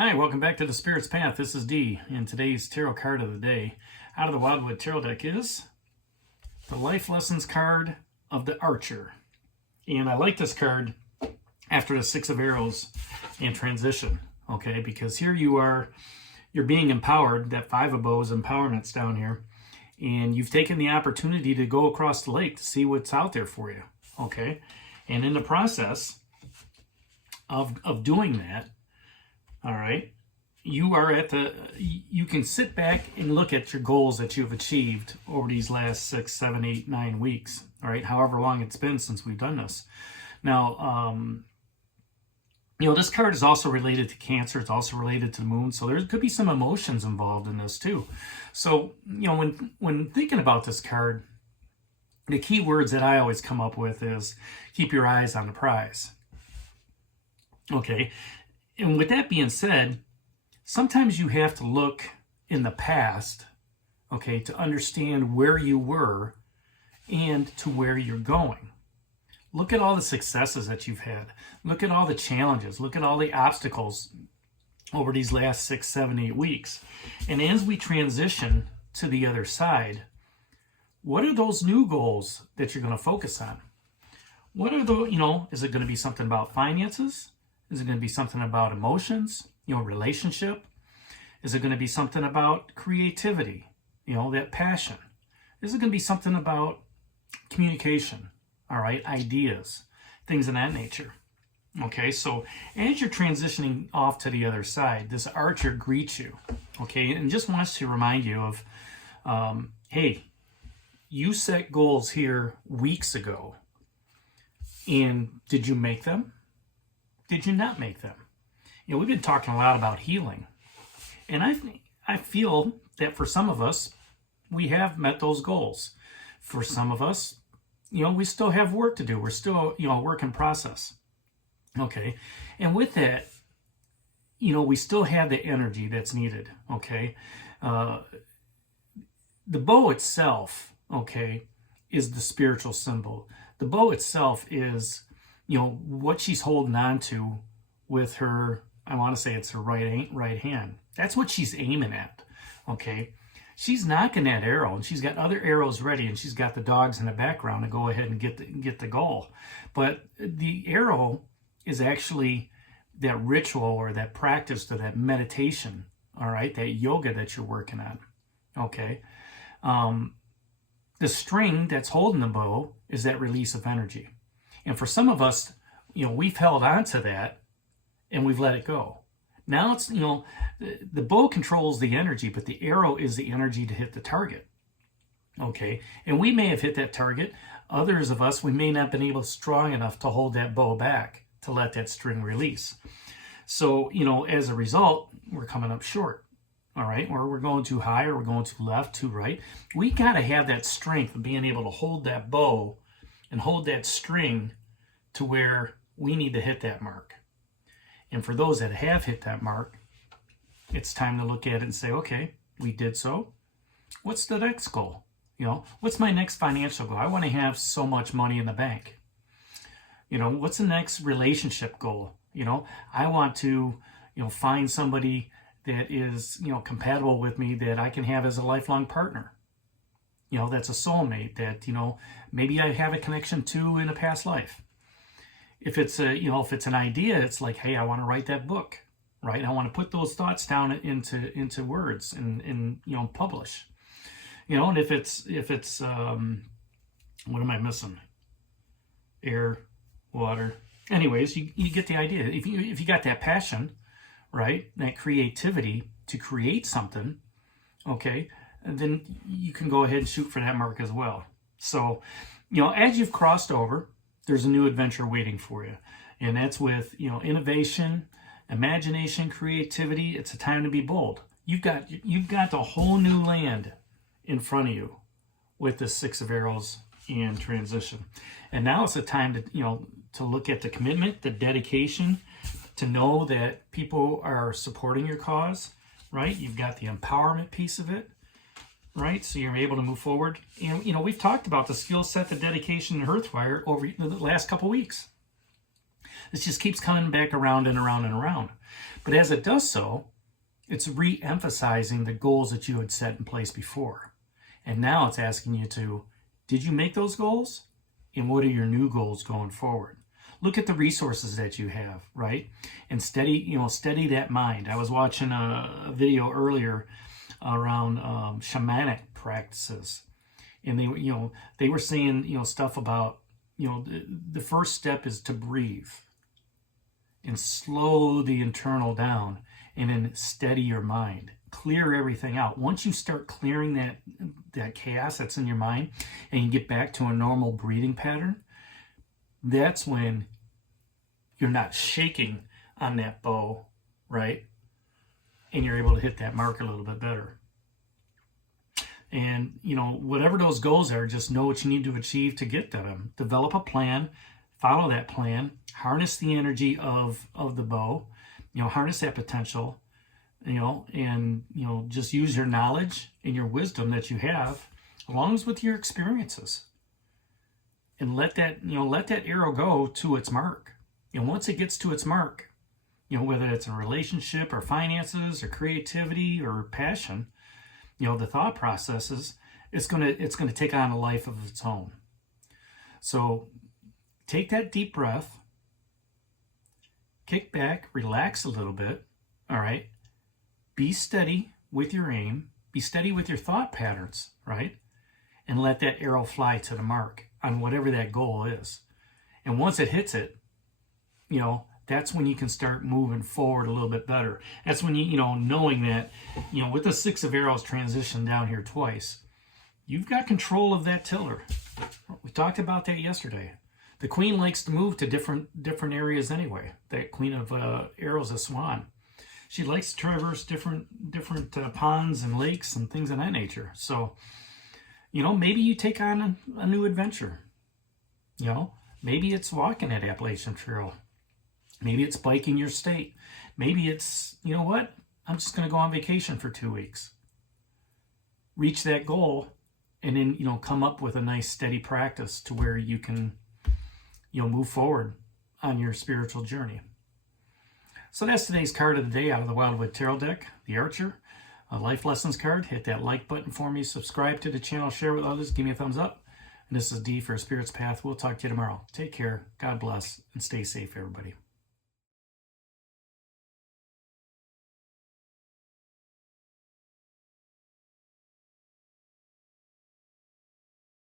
Hi, welcome back to the Spirit's Path. This is Dee, and today's tarot card of the day out of the Wildwood Tarot deck is the Life Lessons card of the Archer. And I like this card after the Six of Arrows and transition, okay? Because here you're being empowered. That Five of Bows, empowerment's down here. And you've taken the opportunity to go across the lake to see what's out there for you, okay? And in the process of doing that, all right, you can sit back and look at your goals that you've achieved over these last 6, 7, 8, 9 weeks, all right, however long it's been since we've done this. Now, this card is also related to Cancer. It's also related to the moon. So there could be some emotions involved in this too. So, when thinking about this card, the key words that I always come up with is keep your eyes on the prize. Okay. And with that being said, sometimes you have to look in the past, okay, to understand where you were and to where you're going. Look at all the successes that you've had. Look at all the challenges. Look at all the obstacles over these last 6, 7, 8 weeks. And as we transition to the other side, what are those new goals that you're going to focus on? What are the, is it going to be something about finances? Is it going to be something about emotions, relationship? Is it going to be something about creativity, that passion? Is it going to be something about communication, all right, ideas, things of that nature? Okay, so as you're transitioning off to the other side, this Archer greets you, okay, and just wants to remind you of, hey, you set goals here weeks ago, and did you make them? Did you not make them? We've been talking a lot about healing. And I feel that for some of us, we have met those goals. For some of us, we still have work to do. We're still, a work in process. Okay. And with that, we still have the energy that's needed. Okay. The bow itself, okay, is the spiritual symbol. The bow itself is what she's holding on to with her, I want to say it's her right hand. That's what she's aiming at, okay? She's knocking that arrow, and she's got other arrows ready, and she's got the dogs in the background to go ahead and get the goal. But the arrow is actually that ritual or that practice or that meditation, all right, that yoga that you're working on, okay? The string that's holding the bow is that release of energy. And for some of us, we've held on to that and we've let it go. Now it's, the bow controls the energy, but the arrow is the energy to hit the target. Okay. And we may have hit that target. Others of us, we may not have been able strong enough to hold that bow back to let that string release. So, as a result, we're coming up short. All right. Or we're going too high, or we're going too left, too right. We got to have that strength of being able to hold that bow and hold that string to where we need to hit that mark. And for those that have hit that mark, it's time to look at it and say, okay, we did so. What's the next goal? What's my next financial goal? I want to have so much money in the bank. What's the next relationship goal? I want to, find somebody that is, compatible with me that I can have as a lifelong partner. That's a soulmate that, maybe I have a connection to in a past life. If it's if it's an idea, it's like, hey, I want to write that book, right? I want to put those thoughts down into words and publish. And if it's what am I missing? Air, water. Anyways, you get the idea. If you got that passion, right, that creativity to create something, okay, then you can go ahead and shoot for that mark as well. So, as you've crossed over, there's a new adventure waiting for you. And that's with, innovation, imagination, creativity. It's a time to be bold. You've got the whole new land in front of you with the Six of Arrows and transition. And now it's a time to look at the commitment, the dedication, to know that people are supporting your cause, right? You've got the empowerment piece of it, right? So you're able to move forward. And, we've talked about the skill set, the dedication, and Hearthfire over the last couple weeks. This just keeps coming back around and around and around. But as it does so, it's re-emphasizing the goals that you had set in place before. And now it's asking you to, did you make those goals? And what are your new goals going forward? Look at the resources that you have, right? And steady that mind. I was watching a video earlier around shamanic practices. And they were saying, stuff about, the first step is to breathe and slow the internal down and then steady your mind. Clear everything out. Once you start clearing that chaos that's in your mind and you get back to a normal breathing pattern, that's when you're not shaking on that bow, right? And you're able to hit that mark a little bit better. And, whatever those goals are, just know what you need to achieve to get to them. Develop a plan, follow that plan, harness the energy of the bow, harness that potential, and, just use your knowledge and your wisdom that you have, along with your experiences. And let that arrow go to its mark. And once it gets to its mark, whether it's a relationship or finances or creativity or passion, the thought processes, it's gonna take on a life of its own. So take that deep breath, kick back, relax a little bit, all right? Be steady with your aim, be steady with your thought patterns, right? And let that arrow fly to the mark on whatever that goal is. And once it hits it, that's when you can start moving forward a little bit better. That's when knowing that, with the 6 of arrows transition down here twice, you've got control of that tiller. We talked about that yesterday. The queen likes to move to different areas anyway. That queen of arrows, a swan. She likes to traverse different ponds and lakes and things of that nature. So, maybe you take on a new adventure. Maybe it's walking that Appalachian Trail. Maybe it's biking your state. Maybe it's, I'm just going to go on vacation for 2 weeks. Reach that goal and then, come up with a nice steady practice to where you can, move forward on your spiritual journey. So that's today's card of the day out of the Wildwood Tarot deck, the Archer, a life lessons card. Hit that like button for me, subscribe to the channel, share with others, give me a thumbs up. And this is D for Spirit's Path. We'll talk to you tomorrow. Take care, God bless, and stay safe, everybody.